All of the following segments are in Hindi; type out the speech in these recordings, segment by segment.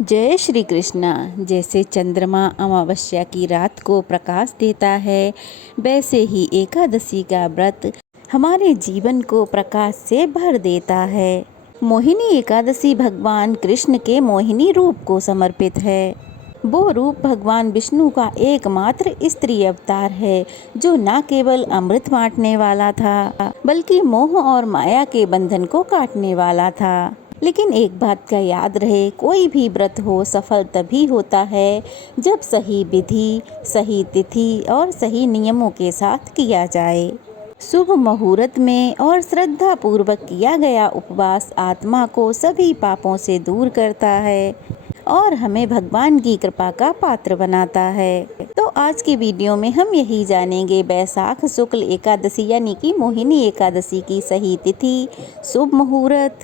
जय श्री कृष्णा। जैसे चंद्रमा अमावस्या की रात को प्रकाश देता है, वैसे ही एकादशी का व्रत हमारे जीवन को प्रकाश से भर देता है। मोहिनी एकादशी भगवान कृष्ण के मोहिनी रूप को समर्पित है। वो रूप भगवान विष्णु का एकमात्र स्त्री अवतार है, जो न केवल अमृत बांटने वाला था, बल्कि मोह और माया के बंधन को काटने वाला था। लेकिन एक बात का याद रहे, कोई भी व्रत हो सफल तभी होता है जब सही विधि, सही तिथि और सही नियमों के साथ किया जाए। शुभ मुहूर्त में और श्रद्धा पूर्वक किया गया उपवास आत्मा को सभी पापों से दूर करता है और हमें भगवान की कृपा का पात्र बनाता है। तो आज की वीडियो में हम यही जानेंगे बैसाख शुक्ल एकादशी यानी कि मोहिनी एकादशी की सही तिथि, शुभ मुहूर्त,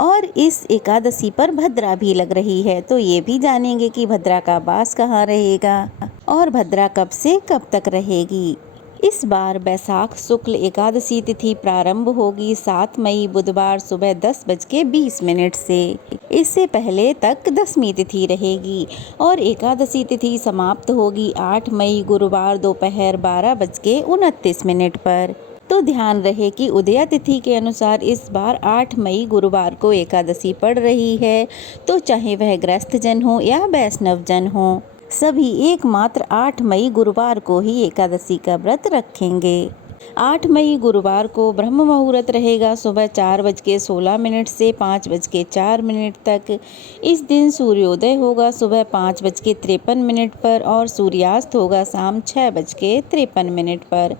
और इस एकादशी पर भद्रा भी लग रही है, तो ये भी जानेंगे कि भद्रा का वास कहाँ रहेगा और भद्रा कब से कब तक रहेगी। इस बार बैसाख शुक्ल एकादशी तिथि प्रारंभ होगी 7 मई बुधवार सुबह 10:20 से। इससे पहले तक दसवीं तिथि रहेगी और एकादशी तिथि समाप्त होगी 8 मई गुरुवार दोपहर 12:29 पर। तो ध्यान रहे कि उदया तिथि के अनुसार इस बार 8 मई गुरुवार को एकादशी पड़ रही है, तो चाहे वह गृहस्थ जन हो या वैष्णव जन हो, सभी एकमात्र 8 मई गुरुवार को ही एकादशी का व्रत रखेंगे। 8 मई गुरुवार को ब्रह्म मुहूर्त रहेगा सुबह 4:16 से 5:04 तक। इस दिन सूर्योदय होगा सुबह 5:53 पर और सूर्यास्त होगा शाम 6:53 पर।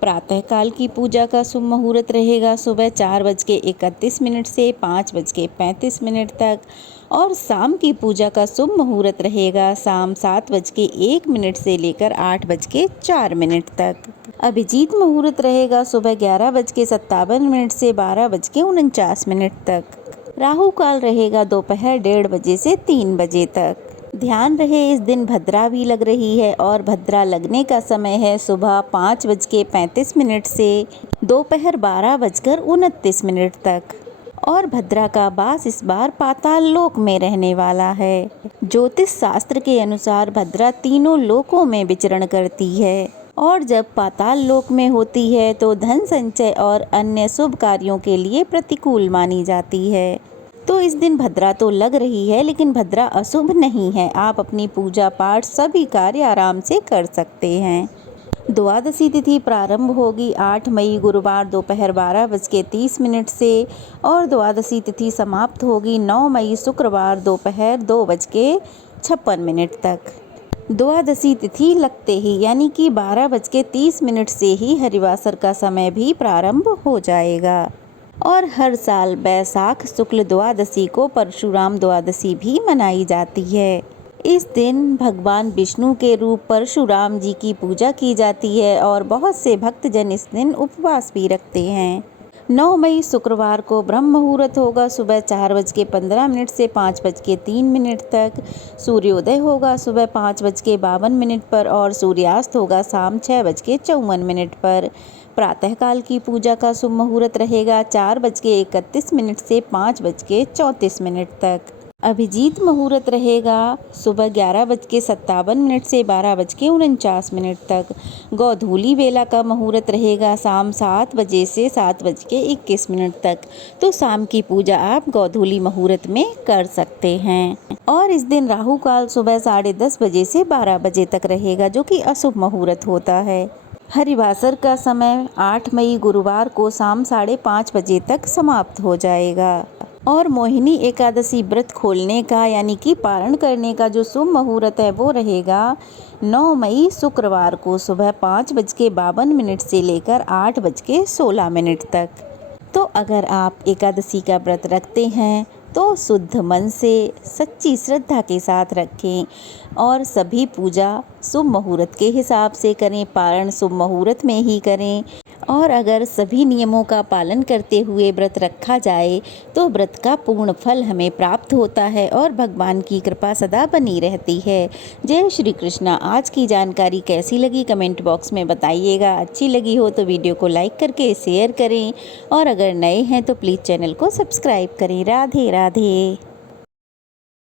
प्रातःकाल की पूजा का शुभ मुहूर्त रहेगा सुबह 4:31 से 5:35 तक और शाम की पूजा का शुभ मुहूर्त रहेगा शाम 7:01 से लेकर 8:04 तक। अभिजीत मुहूर्त रहेगा सुबह 11:57 से 12:49 तक। राहु काल रहेगा दोपहर 1:30 बजे से 3 बजे तक। ध्यान रहे इस दिन भद्रा भी लग रही है और भद्रा लगने का समय है सुबह 5:35 से दोपहर 12:29 तक। और भद्रा का वास इस बार पाताल लोक में रहने वाला है। ज्योतिष शास्त्र के अनुसार भद्रा तीनों लोकों में विचरण करती है और जब पाताल लोक में होती है तो धन संचय और अन्य शुभ कार्यों के लिए प्रतिकूल मानी जाती है। तो इस दिन भद्रा तो लग रही है, लेकिन भद्रा अशुभ नहीं है। आप अपनी पूजा पाठ सभी कार्य आराम से कर सकते हैं। द्वादशी तिथि प्रारंभ होगी 8 मई गुरुवार दोपहर 12:30 से और द्वादशी तिथि समाप्त होगी 9 मई शुक्रवार दोपहर 2:56 तक। द्वादशी तिथि लगते ही यानी कि 12:30 से ही हरिवासर का समय भी प्रारंभ हो जाएगा। और हर साल बैसाख शुक्ल द्वादशी को परशुराम द्वादशी भी मनाई जाती है। इस दिन भगवान विष्णु के रूप परशुराम जी की पूजा की जाती है और बहुत से भक्तजन इस दिन उपवास भी रखते हैं। 9 मई शुक्रवार को ब्रह्म मुहूर्त होगा सुबह 4:15 से 5:03 तक। सूर्योदय होगा सुबह 5:52 पर और सूर्यास्त होगा शाम 6:54 पर। प्रातःकाल की पूजा का शुभ मुहूर्त रहेगा 4:31 से 5:34 तक। अभिजीत मुहूर्त रहेगा सुबह 11:57 से 12:49 तक। गोधूली वेला का मुहूर्त रहेगा शाम 7 बजे से 7:21 तक। तो शाम की पूजा आप गोधूली मुहूर्त में कर सकते हैं। और इस दिन राहु काल सुबह 10:30 बजे से 12 बजे तक रहेगा, जो कि अशुभ मुहूर्त होता है। हरिवासर का समय 8 मई गुरुवार को शाम 5:30 बजे तक समाप्त हो जाएगा। और मोहिनी एकादशी व्रत खोलने का यानी कि पारण करने का जो शुभ मुहूर्त है वो रहेगा 9 मई शुक्रवार को सुबह 5:52 से लेकर 8:16 तक। तो अगर आप एकादशी का व्रत रखते हैं तो शुद्ध मन से सच्ची श्रद्धा के साथ रखें और सभी पूजा शुभ मुहूर्त के हिसाब से करें, पारण शुभ मुहूर्त में ही करें। और अगर सभी नियमों का पालन करते हुए व्रत रखा जाए तो व्रत का पूर्ण फल हमें प्राप्त होता है और भगवान की कृपा सदा बनी रहती है। जय श्री कृष्णा। आज की जानकारी कैसी लगी कमेंट बॉक्स में बताइएगा। अच्छी लगी हो तो वीडियो को लाइक करके शेयर करें और अगर नए हैं तो प्लीज़ चैनल को सब्सक्राइब करें। राधे राधे।